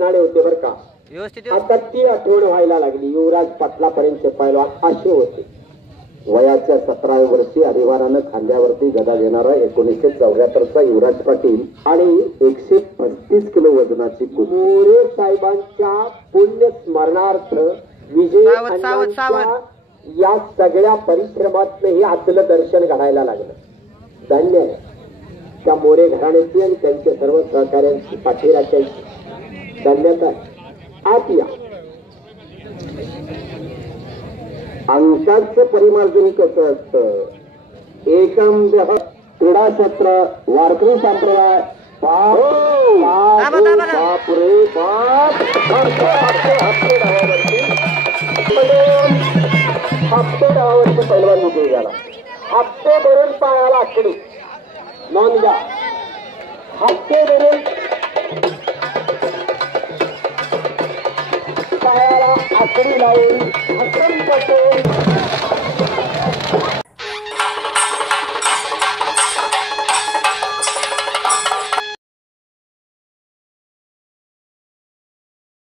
वजनाडे होते बरं का? व्यवस्थित आता ती आठवण व्हायला लागली. युवराज पाटलापर्यंत पैलवान असे होते. वयाच्या सतराव्या वर्षी अधिवारानं खांद्यावरती गदा घेणारा एकोणीसशे चौऱ्याहत्तरचा युवराज पाटील आणि एकशे पस्तीस किलो वजनाची मोरे साहेबांच्या पुण्य स्मरणार्थ विजय. या सगळ्या परिश्रमात हे आतलं दर्शन घडायला लागलं. धन्य त्या मोरे घराण्याची आणि त्यांच्या सर्व सहकार्यांची पाठीराख्यांची. धन्यता. आत या. अंकाचं परिमार्जन कसं असतं? एकम देह क्रीडा क्षेत्र वारकरी संप्रदाय. बाप, रे बाप. हप्ते हप्ते डावावरती. पैलवान विजयी झाला हप्ते धरून पायाला आखडी नोंद घ्या. हप्ते धरून आकडी लावून हसन